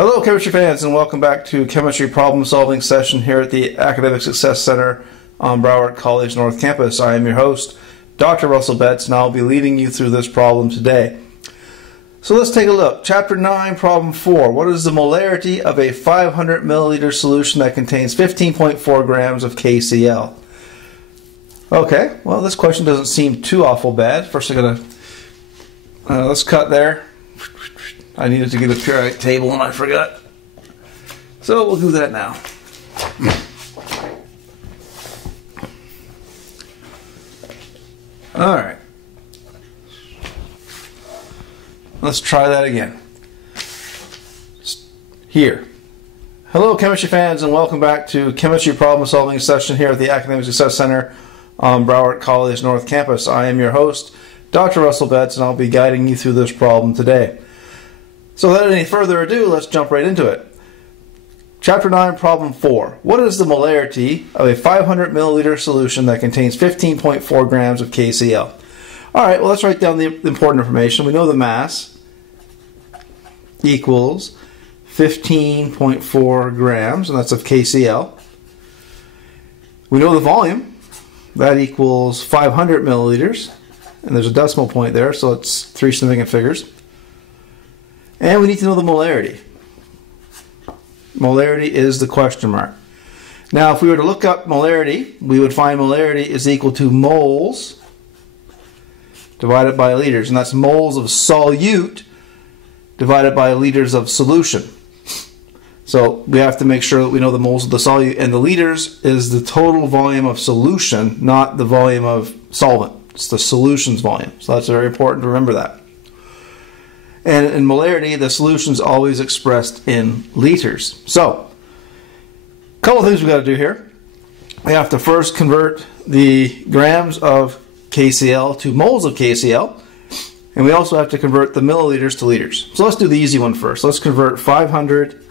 Hello chemistry fans, and welcome back to chemistry problem solving session here at the Academic Success Center on Broward College North Campus. I am your host, Dr. Russell Betts, and I'll be leading you through this problem today. So let's take a look. Chapter 9, problem 4. What is the molarity of a 500 milliliter solution that contains 15.4 grams of KCl? Okay, well this question doesn't seem too awful bad. First I'm going to, let's cut there. I needed to get a periodic table and I forgot. So we'll do that now. Alright. Let's try that again. Here. Hello chemistry fans, and welcome back to chemistry problem solving session here at the Academic Success Center on Broward College North Campus. I am your host, Dr. Russell Betts, and I'll be guiding you through this problem today. So without any further ado, let's jump right into it. Chapter 9, problem 4. What is the molarity of a 500 milliliter solution that contains 15.4 grams of KCl? Alright, well let's write down the important information. We know the mass equals 15.4 grams, and that's of KCl. We know the volume. That equals 500 milliliters. And there's a decimal point there, so it's 3 significant figures. And we need to know the molarity. Molarity is the question mark. Now, if we were to look up molarity, we would find molarity is equal to moles divided by liters. And that's moles of solute divided by liters of solution. So we have to make sure that we know the moles of the solute. And the liters is the total volume of solution, not the volume of solvent. It's the solution's volume. So that's very important to remember that. And in molarity, the solution is always expressed in liters. So, a couple of things we've got to do here. We have to first convert the grams of KCl to moles of KCl. And we also have to convert the milliliters to liters. So let's do the easy one first. Let's convert 500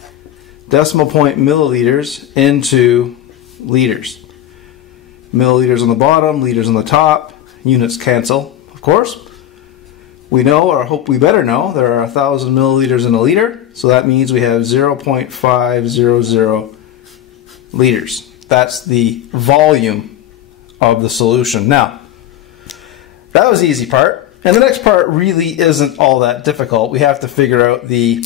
decimal point milliliters into liters. Milliliters on the bottom, liters on the top. Units cancel, of course. We know, or hope we better know, there are 1,000 milliliters in a liter, so that means we have 0.500 liters. That's the volume of the solution. Now, that was the easy part, and the next part really isn't all that difficult. We have to figure out the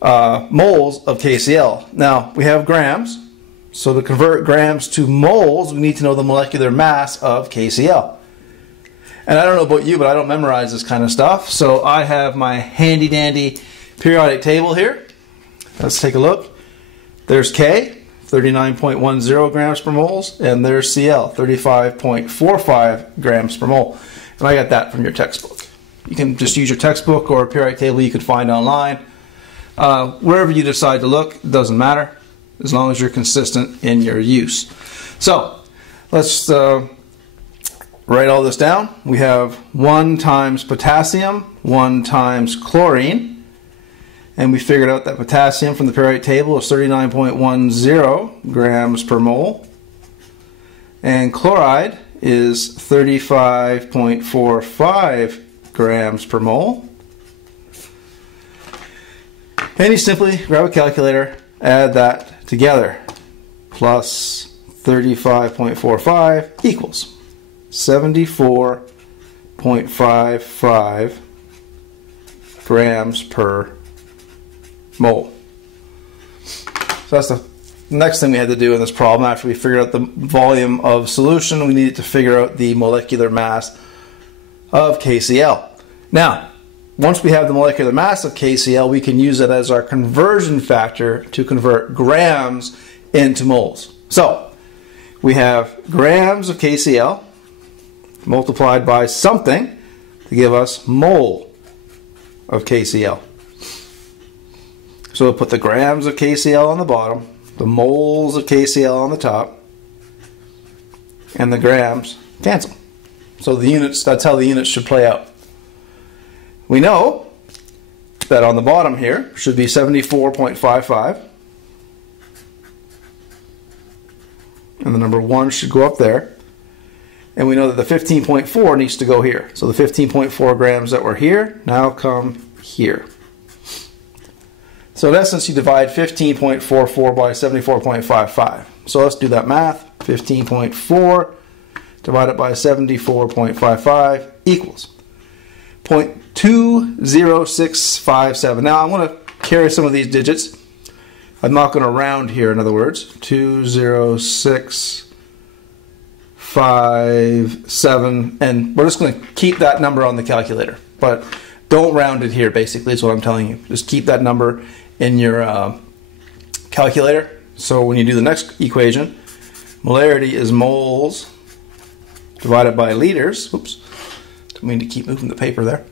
moles of KCl. Now, we have grams, so to convert grams to moles, we need to know the molecular mass of KCl. And I don't know about you, but I don't memorize this kind of stuff. So I have my handy dandy periodic table here. Let's take a look. There's K, 39.10 grams per moles, and there's Cl, 35.45 grams per mole. And I got that from your textbook. You can just use your textbook or a periodic table you could find online. Wherever you decide to look, it doesn't matter, as long as you're consistent in your use. So let's write all this down. We have 1 times potassium, 1 times chlorine, and we figured out that potassium from the periodic table is 39.10 grams per mole, and chloride is 35.45 grams per mole. And you simply grab a calculator, add that together, plus 35.45 equals 74.55 grams per mole. So that's the next thing we had to do in this problem. After we figured out the volume of solution, we needed to figure out the molecular mass of KCl. Now, once we have the molecular mass of KCl, we can use it as our conversion factor to convert grams into moles. So, we have grams of KCl multiplied by something to give us mole of KCl. So we'll put the grams of KCl on the bottom, the moles of KCl on the top, and the grams cancel. So the units, that's how the units should play out. We know that on the bottom here should be 74.55, and the number 1 should go up there. And we know that the 15.4 needs to go here. So the 15.4 grams that were here now come here. So in essence, you divide 15.44 by 74.55. So let's do that math. 15.4 divided by 74.55 equals 0.20657. Now I'm going to carry some of these digits. I'm not going to round here, in other words. 20657, and we're just going to keep that number on the calculator. But don't round it here, basically, is what I'm telling you. Just keep that number in your calculator. So when you do the next equation, molarity is moles divided by liters. Oops, didn't mean to keep moving the paper there.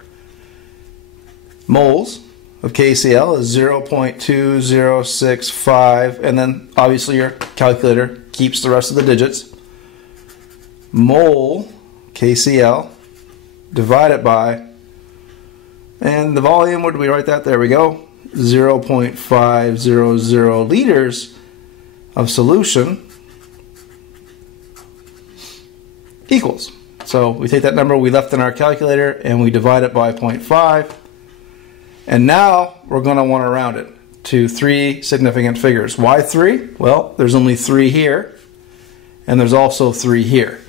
Moles of KCl is 0.2065, and then obviously your calculator keeps the rest of the digits. Mole KCl divided by, and the volume, where do we write that? There we go. 0.500 liters of solution equals. So we take that number we left in our calculator and we divide it by 0.5. And now we're going to want to round it to 3 significant figures. Why 3? Well, there's only 3 here, and there's also 3 here.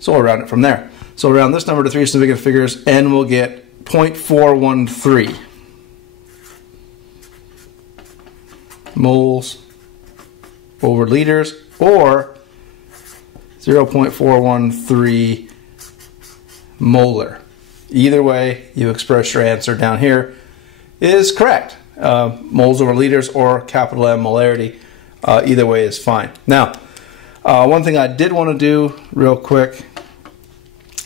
So we'll round it from there. So we'll round this number to 3 significant figures, and we'll get 0.413 moles over liters, or 0.413 molar. Either way you express your answer down here is correct. Moles over liters or capital M molarity, either way is fine. Now, one thing I did want to do real quick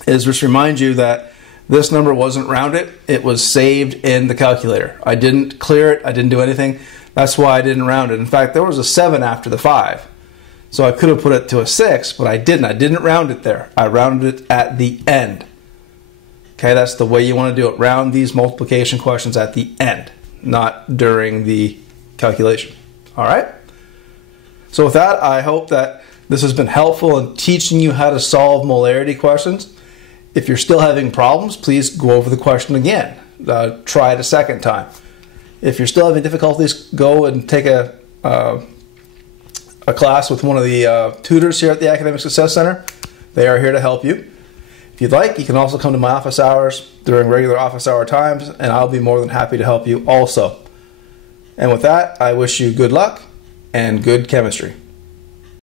is just remind you that this number wasn't rounded. It was saved in the calculator. I didn't clear it. I didn't do anything. That's why I didn't round it. In fact, there was a 7 after the 5. So I could have put it to a 6, but I didn't. I didn't round it there. I rounded it at the end. Okay, that's the way you want to do it. Round these multiplication questions at the end, not during the calculation. All right? So with that, I hope that this has been helpful in teaching you how to solve molarity questions. If you're still having problems, please go over the question again. Try it a second time. If you're still having difficulties, go and take a class with one of the tutors here at the Academic Success Center. They are here to help you. If you'd like, you can also come to my office hours during regular office hour times, and I'll be more than happy to help you also. And with that, I wish you good luck and good chemistry.